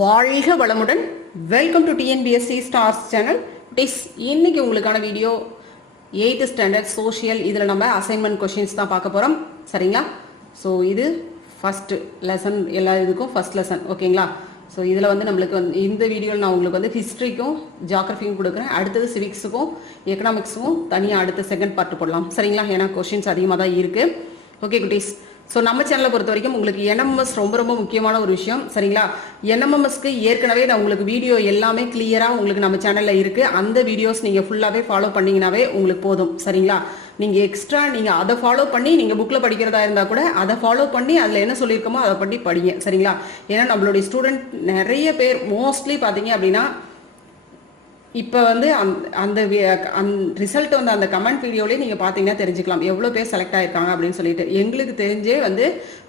வாழ்க வளமுடன். Welcome to TNPSC stars channel. இன்னைக்கு உங்களுக்கான வீடியோ 8th ஸ்டாண்டர்ட் சோஷியல். இதில் நம்ம அசைன்மெண்ட் கொஷின்ஸ் தான் பார்க்க போகிறோம். சரிங்களா? ஸோ இது ஃபஸ்ட்டு லெசன், எல்லா இதுக்கும் ஃபஸ்ட் லெசன். ஓகேங்களா? ஸோ இதில் வந்து நம்மளுக்கு இந்த வீடியோவில் நான் உங்களுக்கு வந்து ஹிஸ்ட்ரிக்கும் ஜியாகிரஃபியும் கொடுக்குறேன். அடுத்தது சிவிக்ஸுக்கும் எக்கனாமிக்ஸுக்கும் தனியாக அடுத்த செகண்ட் பார்ட் போடலாம். சரிங்களா? ஏன்னா கொஷின்ஸ் அதிகமாக தான் இருக்குது. ஓகே குட்டீஸ். ஸோ நம்ம சேனலை பொறுத்த வரைக்கும் உங்களுக்கு என்எம்எஸ் ரொம்ப ரொம்ப முக்கியமான ஒரு விஷயம். சரிங்களா? என்எம்எஸ்க்கு ஏற்கனவே நான் உங்களுக்கு வீடியோ எல்லாமே கிளியராக உங்களுக்கு நம்ம சேனலில் இருக்குது. அந்த வீடியோஸ் நீங்கள் ஃபுல்லாகவே ஃபாலோ பண்ணிங்கனாவே உங்களுக்கு போதும். சரிங்களா? நீங்கள் எக்ஸ்ட்ரா நீங்கள் அதை ஃபாலோ பண்ணி நீங்கள் புக்கில் படிக்கிறதா இருந்தால் கூட அதை ஃபாலோ பண்ணி அதில் என்ன சொல்லியிருக்கோமோ அதை பண்ணி படிங்க. சரிங்களா? ஏன்னா நம்மளுடைய ஸ்டூடெண்ட் நிறைய பேர் மோஸ்ட்லி பார்த்தீங்க அப்படின்னா இப்போ வந்து அந்த ரிசல்ட் வந்து அந்த கமெண்ட் வீடியோலேயே நீங்கள் பார்த்தீங்கன்னா தெரிஞ்சுக்கலாம் எவ்வளோ பேர் செலக்ட் ஆகிருக்காங்க அப்படின்னு சொல்லிட்டு. எங்களுக்கு தெரிஞ்சே வந்து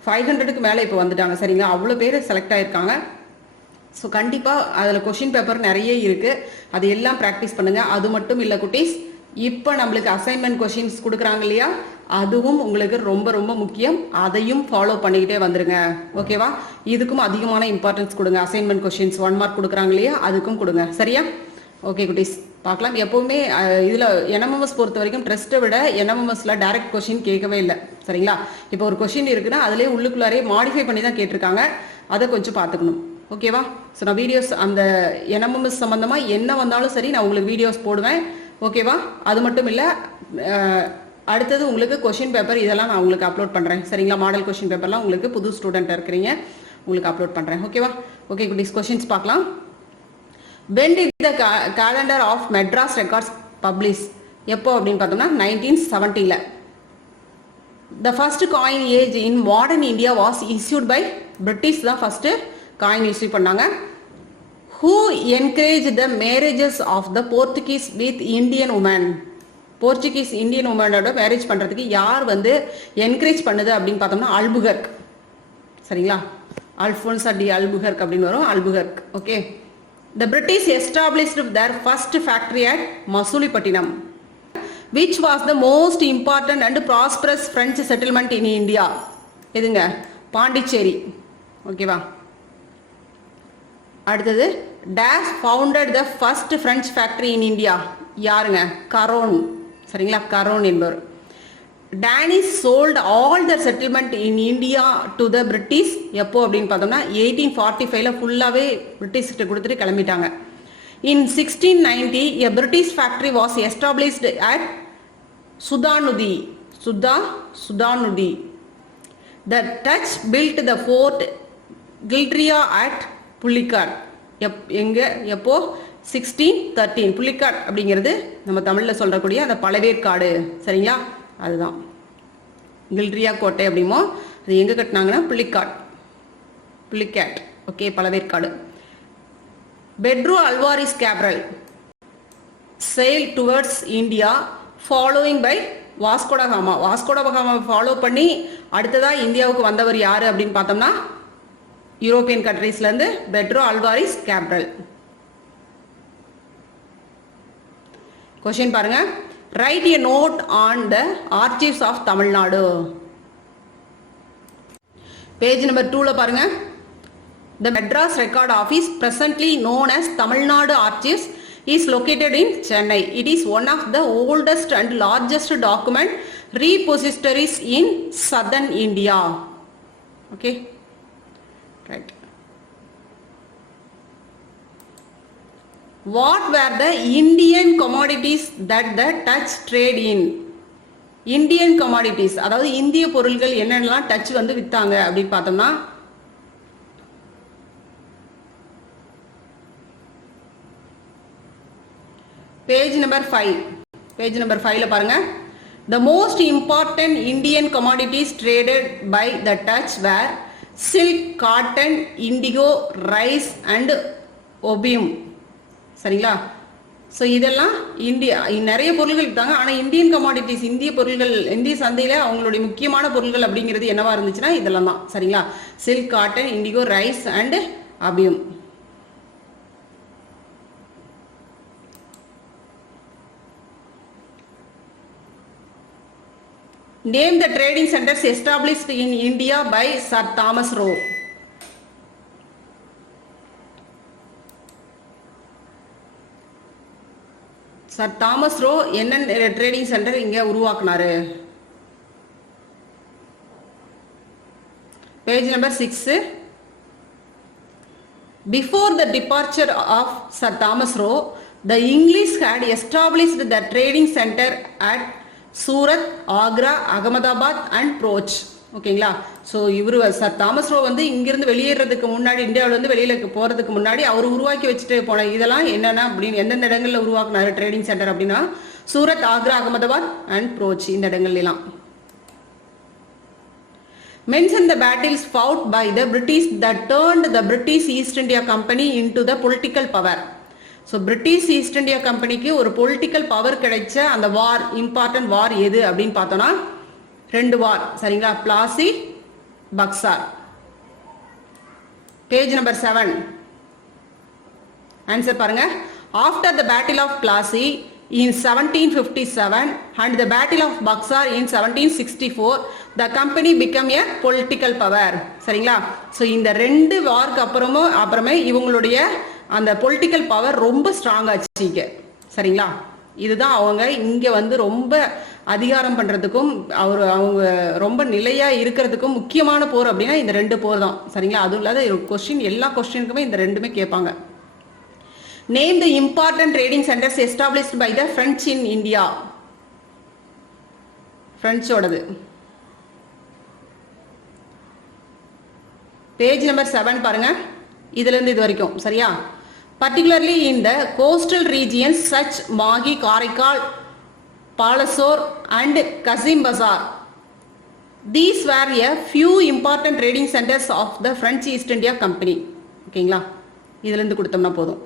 500க்கு மேலே இப்போ வந்துட்டாங்க. சரிங்களா? அவ்வளோ பேர் செலக்ட் ஆகிருக்காங்க. ஸோ கண்டிப்பாக அதில் கொஷின் பேப்பர் நிறைய இருக்குது. அது எல்லாம் ப்ராக்டிஸ் பண்ணுங்கள். அது மட்டும் இல்லை குட்டீஸ், இப்போ நம்மளுக்கு அசைன்மெண்ட் கொஷின்ஸ் கொடுக்குறாங்க இல்லையா, அதுவும் உங்களுக்கு ரொம்ப ரொம்ப முக்கியம். அதையும் ஃபாலோ பண்ணிக்கிட்டே வந்துருங்க. ஓகேவா? இதுக்கும் அதிகமான இம்பார்ட்டன்ஸ் கொடுங்க. அசைன்மெண்ட் கொஷின்ஸ் 1 மார்க் கொடுக்குறாங்க இல்லையா, அதுக்கும் கொடுங்க. சரியா? ஓகே குட்டீஸ், பார்க்கலாம். எப்போவுமே இதில் என்எம்எஸ் பொறுத்த வரைக்கும் ட்ரெஸ்ட்டை விட என்எம்எஸ்ல டைரக்ட் கொஷின் கேட்கவே இல்லை. சரிங்களா? இப்போ ஒரு கொஷின் இருக்குன்னா அதிலே உள்ளுக்குள்ளாரே மாடிஃபை பண்ணி தான் கேட்டிருக்காங்க. அதை கொஞ்சம் பார்த்துக்கணும். ஓகேவா? ஸோ நான் வீடியோஸ் அந்த என்எம்எஸ் சம்மந்தமாக என்ன வந்தாலும் சரி நான் உங்களுக்கு வீடியோஸ் போடுவேன். ஓகேவா? அது மட்டும் இல்லை, அடுத்தது உங்களுக்கு கொஷின் பேப்பர் இதெல்லாம் நான் உங்களுக்கு அப்லோட் பண்ணுறேன். சரிங்களா? மாடல் கொஷின் பேப்பர்லாம் உங்களுக்கு புது ஸ்டூடெண்ட் இருக்கிறீங்க, உங்களுக்கு அப்லோட் பண்ணுறேன். ஓகேவா? ஓகே குட்டீஸ், கொஷின்ஸ் பார்க்கலாம். When did the calendar of Madras records publish? எப்போ அப்படின்னு பார்த்தோம்னா 1970. The first coin age in modern India was issued by British. தான் ஃபர்ஸ்ட் காயின் இஷ்யூ பண்ணாங்க. Who encouraged the marriages of the Portuguese with Indian women? Portuguese Indian உமனோட marriage பண்ணுறதுக்கு யார் வந்து encourage பண்ணுது அப்படின்னு பார்த்தோம்னா அல்புகர்க். சரிங்களா? அல்ஃபோன்சா டி அல்புகர்க் அப்படின்னு வரும். Albuquerque. Okay. The British established their first factory at Masulipattinam, which was the most important and prosperous French settlement in India. எதுங்க? பாண்டிச்சேரி. ஓகேவா? அடுத்தது Dash founded the first French factory in India. யாருங்க? கரோன். சரிங்களா? கரோன் என்பவர். Danish sold all their settlement in India to the British. எப்போ அப்படின்னு பார்த்தோம்னா 1845ல ஃபுல்லாகவே பிரிட்டிஷ்கிட்ட கொடுத்துட்டு கிளம்பிட்டாங்க. In 1690 a British factory was established at Sudanudi. Sudanudi. The Dutch built the fort Gildria at Pulicat. எப்போ? 1613. புலிக்காட் அப்படிங்கிறது நம்ம தமிழில் சொல்லக்கூடிய அந்த பழவேற்காடு. சரிங்களா? அதுதான் கில்ட்ரியா கோட்டை அப்படிமோ. அது எங்கே கட்டினாங்கன்னா Pulicat. Okay, Pazhaverkadu. Pedro Alvares Cabral sailed towards India following by Vasco da Gama. Vasco da gamma follow பண்ணி அடுத்ததாக இந்தியாவுக்கு வந்தவர் யார் அப்படின்னு பார்த்தோம்னா European கண்ட்ரீஸ்லேருந்து Pedro Alvares Gabriel. Question பாருங்க. Write a note on the archives of Tamil Nadu. Page number 2 பாருங்க. The Madras Record Office, presently known as Tamil Nadu Archives, is located in Chennai. It is one of the oldest and largest document repositories in southern India. Okay, right. What were the Indian commodities that the Dutch trade in? Indian commodities, அதாவது இந்திய பொருள்கள் என்னென்னலாம் touch வந்து வித்தாங்க அப்படின்னு பார்த்தோம்னா page number 5. Page number 5ல பாருங்க. The most important Indian commodities traded by the Dutch were silk, cotton, indigo, rice and opium. சரிங்களா? So இதெல்லாம் இந்தியா நிறைய பொருள்கள் விற்றாங்க. ஆனால் இந்தியன் கமாடிட்டிஸ், இந்திய பொருள்கள், இந்திய சந்தையில் அவங்களுடைய முக்கியமான பொருள்கள் அப்படிங்கிறது என்னவா இருந்துச்சுன்னா இதெல்லாம் தான். சரிங்களா? Silk, cotton, indigo, rice and opium. Name the trading centres established in India by sir Thomas Roe. Sir Thomas Roe என்ன ட்ரேடிங் சென்டர் இங்க உருவாக்குனாரு? Page number 6. Before the departure of Sir Thomas Roe, the English had established the trading center at Surat, Agra, Ahmedabad and Proch. ஓகேங்களா? So இவர் sir Thomas row வந்து இங்கிருந்து வெளியேறதுக்கு முன்னாடி, இந்தியாவிலேருந்து வெளியில் போகிறதுக்கு முன்னாடி அவர் உருவாக்கி வச்சுட்டு போன இதெல்லாம் என்னென்ன அப்படின்னு எந்தெந்த இடங்களில் உருவாக்குனாரு ட்ரேடிங் சென்டர் அப்படின்னா சூரத், ஆக்ரா, அகமதாபாத் அண்ட் ப்ரோச் இந்த இடங்கள்லாம். Mention the battles fought by the British that turned the British East India Company into the political power. So British East India கம்பெனிக்கு ஒரு பொலிட்டிக்கல் பவர் கிடைச்ச அந்த வார், இம்பார்ட்டன்ட் வார் எது அப்படின்னு பார்த்தோம்னா 2 வார். சரிங்களா? Plassey, Buxar. Page number 7. Answer பாருங்க. After the battle of Plassey in 1757 and the battle of Buxar in 1764 the company became a political power. சரிங்களா? ஸோ இந்த 2 வார்க்கு அப்புறமே இவங்களுடைய அந்த பொலிட்டிக்கல் பவர் ரொம்ப ஸ்ட்ராங் ஆச்சு. சரிங்களா? இதுதான் அவங்க இங்க வந்து ரொம்ப அதிகாரம் பண்றதுக்கும் அவங்க ரொம்ப நிலையா இருக்கிறதுக்கும் முக்கியமான போர் அப்படின்னா இந்த 2 போர் தான். சரிங்களா? அதுவும் இல்லாத கொஸ்டின், எல்லா கொஸ்டினுக்குமே இந்த 2மே கேட்பாங்க. Name the important trading centers established by the French in India. French ஓடது. பேஜ் நம்பர் 7 பாருங்க. இதுல இருந்து இது வரைக்கும் சரியா? Particularly in the coastal regions such Mahi, Karaikal, Palasore and Kazim Bazar. These were a few important trading centers of the French East India Company. ஓகேங்களா? இதுல இருந்து கொடுத்தோம்னா போதும்.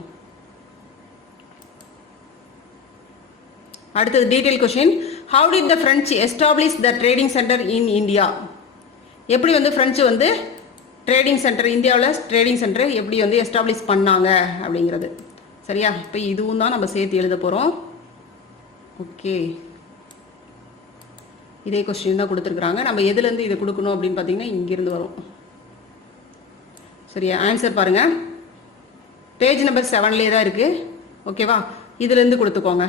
அடுத்தது detail question. How did the French establish the trading center in India? எப்படி வந்து French வந்து trading centre, இந்தியாவில் ட்ரேடிங் சென்டர் எப்படி வந்து எஸ்டாப்ளிஷ் பண்ணாங்க அப்படிங்கிறது. சரியா? இப்போ இதுவும் தான் நம்ம சேர்த்து எழுத போகிறோம். ஓகே, இதே கொஸ்டின் தான் கொடுத்துருக்குறாங்க. நம்ம எதுலேருந்து இதை கொடுக்கணும் அப்படின்னு பார்த்தீங்கன்னா இங்கிருந்து வரும். சரியா? ஆன்சர் பாருங்க. பேஜ் நம்பர் 7லேயே தான் இருக்குது. ஓகேவா? இதுலேருந்து கொடுத்துக்கோங்க.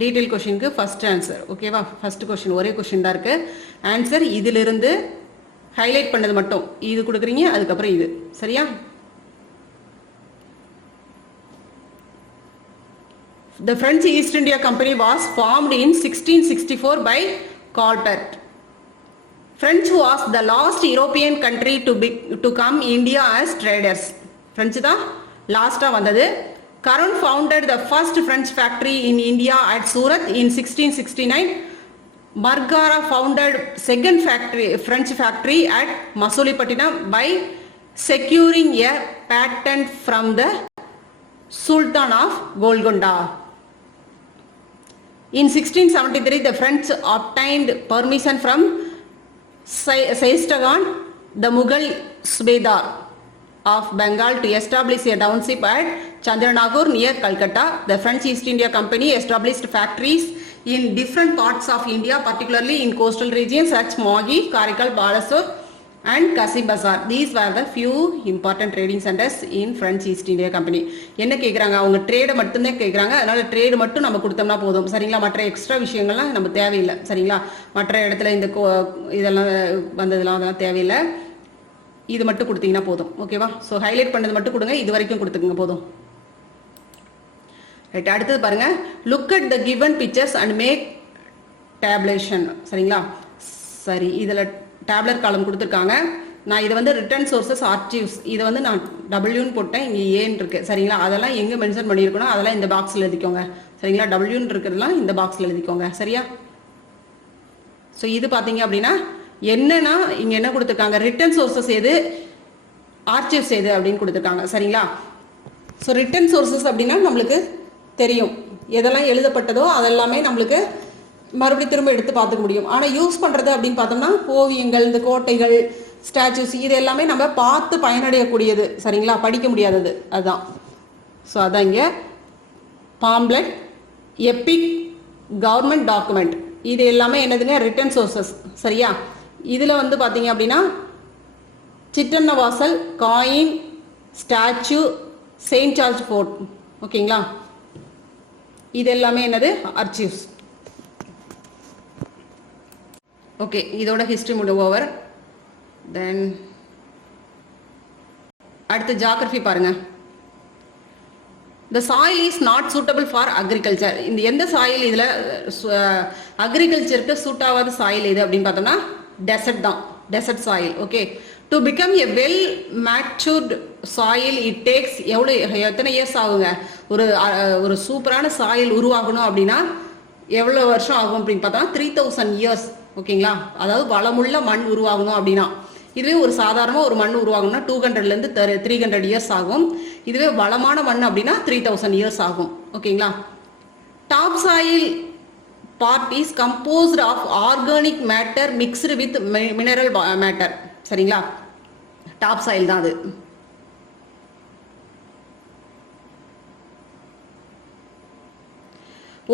டீடைல் கொஸ்டினுக்கு ஃபர்ஸ்ட் ஆன்சர். ஓகேவா? ஃபர்ஸ்ட் கொஸ்டின் ஒரே கொஸ்டின் தான் இருக்கு. ஆன்சர் இதிலிருந்து ஹைலைட் பண்ணது மட்டும் இது கொடுக்குறீங்க, அதுக்கப்புறம் இது. சரியா? The French East India Company was formed in 1664 by Colbert. French was the last European country to come India as traders. French தான் லாஸ்டா வந்தது. Karan founded the first French factory in India at Surat in 1669. Margara founded second French factory at Masulipatinam by securing a patent from the Sultan of Golconda. In 1673, the French obtained permission from Saistagan, the Mughal Subedar of Bengal, to establish a township at Chandranagore near Calcutta. The French East India Company established factories in different parts of India, particularly in coastal regions such Mahi, Karaikal, Balasore and Kazim Bazar. These were the few important trading centers in French East India Company. என்ன கேக்குறாங்க? அவங்க trade மட்டும் தான் கேக்குறாங்க. அதனால trade மட்டும் நம்ம கொடுத்தோம்னா போதும். சரிங்களா? மற்ற எக்ஸ்ட்ரா விஷயங்கள்லாம் நம்ம தேவையில்லை. சரிங்களா? மற்ற இடத்துல இந்த இதெல்லாம் வந்ததெல்லாம் அதெல்லாம் தேவையில்லை. இது மட்டும் கொடுத்தீங்கன்னா போதும். ஓகேவா? ஸோ ஹைலைட் பண்ணது மட்டும் கொடுங்க. இது வரைக்கும் கொடுத்துக்குங்க போதும். ரைட், அடுத்தது பாருங்க. Look at the given pictures and make tabulation. சரிங்களா? சரி, இதில் டேப்லர் காலம் கொடுத்துருக்காங்க. நான் இது வந்து ரிட்டர்ன் சோர்சஸ் ஆர்ச்சிவ்ஸ், இதை வந்து நான் டபிள்யூன்னு போட்டேன், இங்கே ஏன்னு இருக்கு. சரிங்களா? அதெல்லாம் எங்கே மென்ஷன் பண்ணியிருக்கணும் அதெல்லாம் இந்த பாக்ஸில் எழுதிக்கோங்க. சரிங்களா? டபிள்யூன்னு இருக்கிறதுலாம் இந்த பாக்ஸில் எழுதிக்கோங்க. சரியா? ஸோ இது பார்த்தீங்க அப்படின்னா என்னன்னா இங்கே என்ன கொடுத்துருக்காங்க? ரிட்டர்ன் சோர்சஸ் எது, ஆர்ச்சிவ்ஸ் எது அப்படின்னு கொடுத்துருக்காங்க. சரிங்களா? ஸோ ரிட்டர்ன் சோர்சஸ் அப்படின்னா நம்மளுக்கு தெரியும், எதெல்லாம் எழுதப்பட்டதோ அதெல்லாமே நம்மளுக்கு மறுபடியும் திரும்ப எடுத்து பார்த்துக்க முடியும். ஆனால் யூஸ் பண்ணுறது அப்படின்னு பார்த்தோம்னா ஓவியங்கள், இந்த கோட்டைகள், ஸ்டாச்சுஸ், இது எல்லாமே நம்ம பார்த்து பயனடையக்கூடியது. சரிங்களா? படிக்க முடியாதது அதுதான். ஸோ அதான் இங்கே பாம்ப்லெட், எப்பிக், கவர்மெண்ட் டாக்குமெண்ட், இது எல்லாமே என்னதுங்க? Written sources. சரியா? இதில் வந்து பார்த்தீங்க அப்படின்னா Sittanavasal, coin, statue, Saint George Fort. ஓகேங்களா? இது எல்லாமே என்னது அர்ச்சீவ்ஸ். ஓகே, இதோட ஹிஸ்ட்ரி முடிவு ஓவர். தென் அடுத்து ஜியாகிரபி பாருங்க. The soil is not suitable for agriculture. இந்த எந்த சாயில் இதில் அக்ரிகல்ச்சருக்கு சூட் ஆகாத சாயில் எது அப்படின்னு பார்த்தோம்னா டெசர்ட் தான், desert soil. Okay, to become a well matured soil it takes எத்தனை இயர்ஸ் ஆகுங்க? ஒரு சூப்பரான சாயில் உருவாகணும் அப்படின்னா எவ்வளோ வருஷம் ஆகும் அப்படின்னு பார்த்தா 3000 இயர்ஸ். ஓகேங்களா, அதாவது வளமுள்ள மண் உருவாகணும் அப்படின்னா. இதுவே ஒரு சாதாரணமாக ஒரு மண் உருவாகணும்னா 200லேருந்து 300 இயர்ஸ் ஆகும். இதுவே வளமான மண் அப்படின்னா 3000 இயர்ஸ் ஆகும். ஓகேங்களா, top soil part is composed of organic matter mixed with mineral matter. சரிங்களா, டாப் சாயில் தான் அது.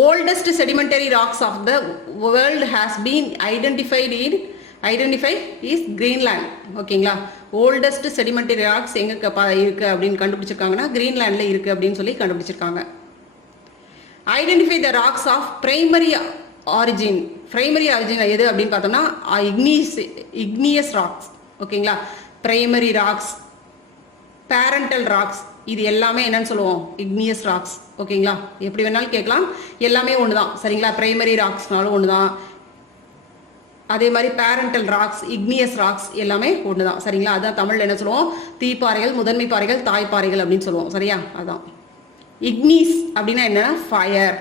Oldest sedimentary rocks of the world has been identified is Greenland. ஓகேங்களா, ஓல்டஸ்ட் செடிமெண்டரி ராக்ஸ் எங்க இருக்கு அப்படின்னு கண்டுபிடிச்சிருக்காங்கன்னா கிரீன்லாண்ட்ல இருக்கு அப்படின்னு சொல்லி கண்டுபிடிச்சிருக்காங்க. Identify the rocks of primary origin. Primary origin எது அப்படின்னு பார்த்தோம்னா இக்னியஸ் ராக்ஸ். ஓகேங்களா, பிரைமரி ராக்ஸ், பேரண்டல் ராக்ஸ், இது எல்லாமே என்னன்னு சொல்லுவோம்? Igneous rocks. ஓகேங்களா, எப்படி வேணாலும் கேட்கலாம், எல்லாமே ஒன்று தான். சரிங்களா, பிரைமரி ராக்ஸ்னாலும் ஒன்று தான், அதே மாதிரி பேரண்டல் ராக்ஸ், இக்னியஸ் ராக்ஸ் எல்லாமே ஒன்று தான். சரிங்களா, அதுதான் தமிழில் என்ன சொல்லுவோம்? தீப்பாறைகள், முதன்மை பாறைகள், தாய்ப்பாறைகள் அப்படின்னு சொல்லுவோம். சரியா, அதுதான். இக்னிஸ் அப்படின்னா என்னன்னா fire.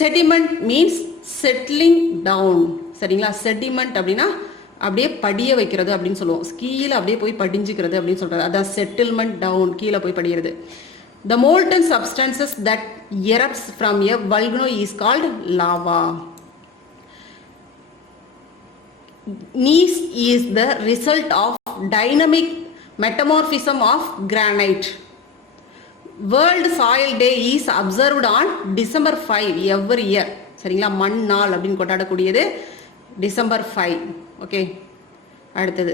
Sediment means settling down. சரிங்களா, செடிமெண்ட் அப்படின்னா அப்படியே படிய வைக்கிறது அப்படின்னு சொல்லுவோம். கீழே அப்படியே போய் படிஞ்சுக்கிறது அப்படின்னு சொல்றது, அதான் செட்டில்மெண்ட் டவுன், கீழே போய் படிக்கிறது. The molten substances that erupts from a volcano is called lava. Gneiss is the result of dynamic metamorphism of granite. World Soil Day is observed on December 5 every year. சரிங்களா, மண் நாள் அப்படின்னு கொண்டாடக்கூடியது December 5. Okay, அடுத்தது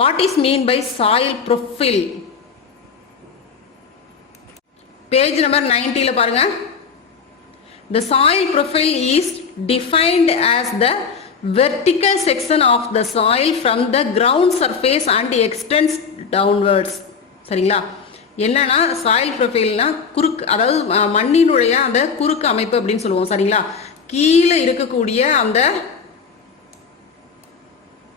what is mean by soil profile? Page number 90 பாருங்க. The soil profile is defined as the vertical section of the soil from the ground surface and extends downwards. சரிங்களா, என்னன்னா soil ப்ரொஃபைல்னா குறுக்கு, அதாவது மண்ணினுடைய அந்த குறுக்கு அமைப்பு அப்படின்னு சொல்லுவோம். சரிங்களா, கீழே இருக்கக்கூடிய அந்த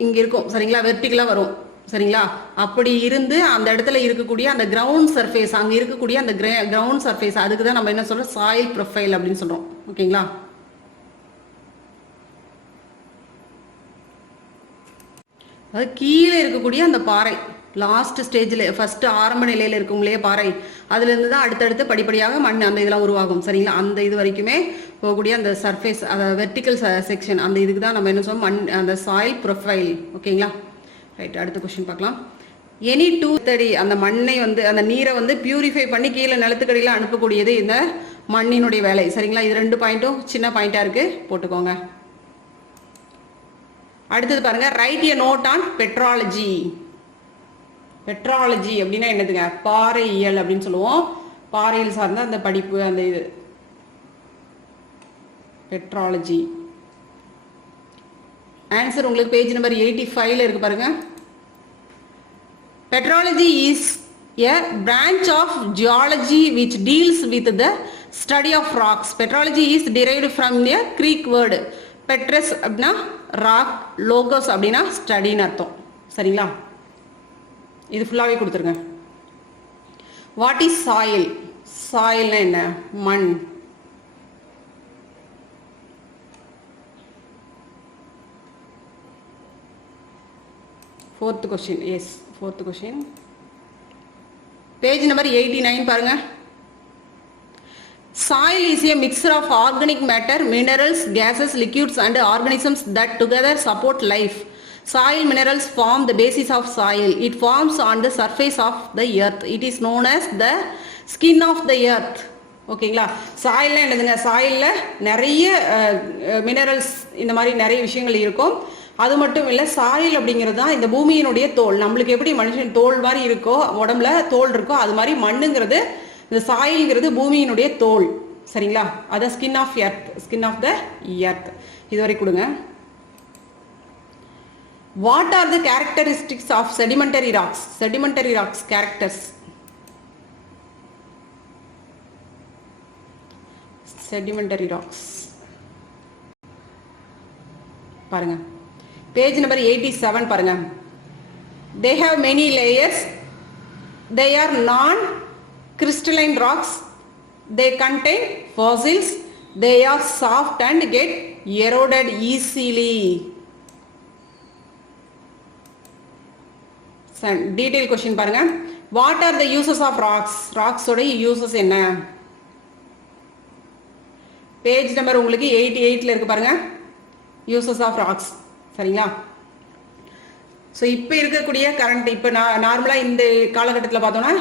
இங்க இருக்கும். சரிங்களா, வெர்டிகலா வரும். சரிங்களா, அப்படி இருந்து அந்த இடத்துல இருக்கக்கூடிய அந்த கிரவுண்ட் சர்ஃபேஸ், அங்க இருக்கக்கூடிய அந்த கிரவுண்ட் சர்ஃபேஸ், அதுக்கு தான் நம்ம என்ன சொல்றோம்? சாயில் ப்ரொஃபைல் அப்படின்னு சொல்றோம். ஓகேங்களா, அது கீழே இருக்கக்கூடிய அந்த பாறை, லாஸ்ட் ஸ்டேஜில் ஃபர்ஸ்ட் ஆரம்ப நிலையில் இருக்குங்களே பாறை, அதுலேருந்து தான் அடுத்தடுத்து படிப்படியாக மண் அந்த இதெல்லாம் உருவாகும். சரிங்களா, அந்த இது வரைக்குமே போகக்கூடிய அந்த சர்ஃபேஸ், அந்த வெர்டிக்கல் செக்ஷன், அந்த இதுக்கு தான் நம்ம என்ன சொல்லுவோம்? மண், அந்த சாயில் ப்ரொஃபைல். ஓகேங்களா, ரைட். அடுத்த கொஸ்டின் பார்க்கலாம். எனி டூ தடி, அந்த மண்ணை வந்து அந்த நீரை வந்து பியூரிஃபை பண்ணி கீழே நிலத்துக்கடியில் அனுப்பக்கூடியது இந்த மண்ணினுடைய வேலை. சரிங்களா, இது 2 பாயிண்ட்டும் சின்ன பாயிண்டா இருக்கு, போட்டுக்கோங்க. அடுத்தது பாருங்க, write a note on petrology. Petrology அப்படின்னா என்னதுங்க? பாறையியல் அப்படின்னு சொல்லுவோம். பாறையில் சார்ந்த அந்த படிப்பு, அந்த இது பெட்ராலஜி. ஆன்சர் உங்களுக்கு பேஜ் நம்பர் 85 இருக்கு பாருங்க. Petrology is a branch of geology which deals with the study of rocks. Petrology is derived from a Greek word petres அப்படின்னா ராக், லோகோஸ் அப்படின்னா ஸ்டடின்னு அர்த்தம். சரிங்களா, இது ஃபுல்லாகவே கொடுத்துருங்க. What is soil? சாயில்னா என்ன? மண். Fourth question. Yes, fourth question. Page number 89 பாருங்க. Soil is a mixture of organic matter, minerals, gases, liquids and organisms that together support life. Soil minerals form the basis of soil. It forms on the surface of the earth. It is known as the skin of the earth. ஓகேங்களா, சாயில்னா என்னதுங்க? சாயிலில் நிறைய minerals, இந்த மாதிரி நிறைய விஷயங்கள் இருக்கும். அது மட்டும் இல்லை, சாயில் அப்படிங்கிறது தான் இந்த பூமியினுடைய தோல். நம்மளுக்கு எப்படி மனுஷன் தோல் மாதிரி இருக்கோ, உடம்புல தோல் இருக்கோ, அது மாதிரி மண்ணுங்கிறது, இந்த சாயில்ங்கிறது பூமியினுடைய தோல். சரிங்களா? அத skin of earth, skin of the earth இதுவரை கொடுங்க. What are the characteristics of sedimentary rocks? Sedimentary rocks characters. Sedimentary rocks. பாருங்க. Page number 87 பாருங்க. They have many layers. They are non-crystalline rocks. They contain fossils. They are soft and get eroded easily. Detail question பாருங்க. What are the uses of rocks? Rocks ஓட uses என்ன? Page number உங்களுக்கு 88ல இருக்கு பாருங்க. Uses of rocks. சரிங்களா? So இப்போ இருக்கக்கூடிய current இப்போ நார்மலாக இந்த காலகட்டத்தில் பார்த்தோம்னா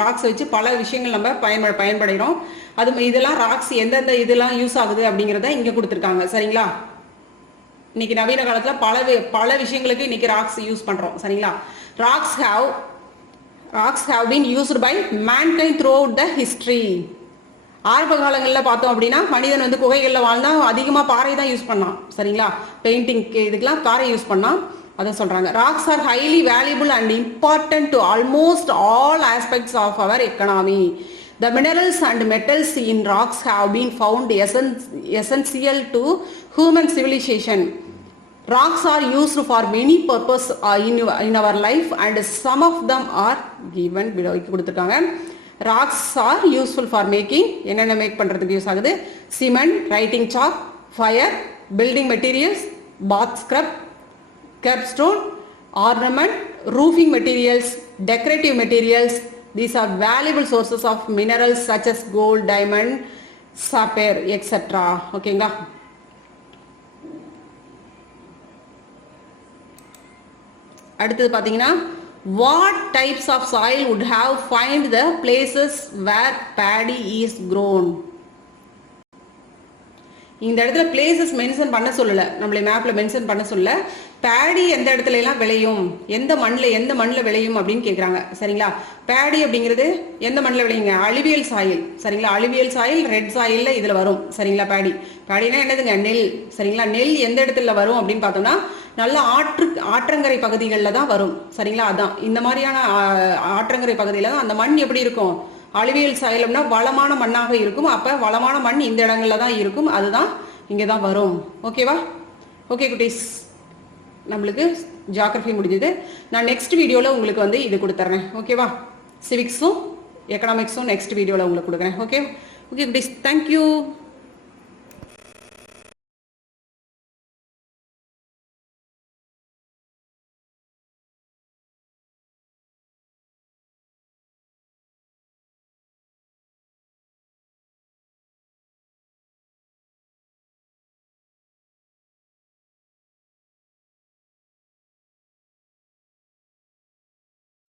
ராக்ஸ் வச்சு பல விஷயங்கள் நம்ம பயன்படுகிறோம். இதெல்லாம் ராக்ஸ் எந்தெந்த இதெல்லாம் யூஸ் ஆகுது அப்படிங்கிறத இங்கே கொடுத்துருக்காங்க. சரிங்களா? இன்னைக்கு நவீன காலத்தில் பல விஷயங்களுக்கு இன்னைக்கு ராக்ஸ் யூஸ் பண்ணுறோம். சரிங்களா? Rocks have been used by mankind throughout the history. ஆரம்ப காலங்களில் பார்த்தோம் அப்படின்னா மனிதன் வந்து குகைகளில் வாழ்ந்தா அதிகமாக பாறை தான் யூஸ் பண்ணான். சரிங்களா? பெயிண்டிங்க்கு இதுக்கெல்லாம் பாறை யூஸ் பண்ணான். அதை சொல்றாங்க. Rocks are highly valuable and important to almost all aspects of our economy. The minerals and metals in rocks have been found essential to human civilization. Rocks are used for many purposes in our life and some of them are given below. கொடுத்திருக்காங்க. Rocks are useful for making என்னென்ன make பண்றதுக்கு use ஆகுது? Cement, writing chalk, fire, building materials, bath scrub, curbstone, ornament, roofing materials, decorative materials. These are valuable sources of minerals such as gold, diamond, sapphire, etc. ஓகேங்களா? அடுத்தது பாத்தீங்கன்னா what types of soil would have find the places where paddy is grown? இந்த இடத்துல places mention பண்ண சொல்லல, நம்மளை மேப்ல mention பண்ண சொல்லல. பேடி எந்த இடத்துல எல்லாம் விளையும், எந்த மண்ணில் விளையும் அப்படின்னு கேட்குறாங்க. சரிங்களா? பேடி அப்படிங்கிறது எந்த மண்ணில் விளையுங்க? Alluvial soil. சரிங்களா? அலுவியல் சாயில் ரெட் சாயில்ல இதுல வரும். சரிங்களா? பேடினா என்னதுங்க? நெல். சரிங்களா? நெல் எந்த இடத்துல வரும் அப்படின்னு பார்த்தோம்னா நல்ல ஆற்றங்கரை பகுதிகளில் தான் வரும். சரிங்களா? அதான் இந்த மாதிரியான ஆற்றங்கரை பகுதியில் தான் அந்த மண் எப்படி இருக்கும்? அலுவியல் சாயலம்னா வளமான மண்ணாக இருக்கும். அப்போ வளமான மண் இந்த இடங்கள்ல தான் இருக்கும். அதுதான் இங்கே தான் வரும். ஓகேவா? ஓகே குட்டீஸ், நம்மளுக்கு ஜியாகிரஃபி முடிஞ்சது. நான் நெக்ஸ்ட் வீடியோவில் உங்களுக்கு வந்து இது கொடுத்துட்றேன். ஓகேவா? சிவிக்ஸும் எக்கனாமிக்ஸும் நெக்ஸ்ட் வீடியோவில் உங்களுக்கு கொடுக்குறேன். ஓகே குட்டீஸ், தேங்க்யூ.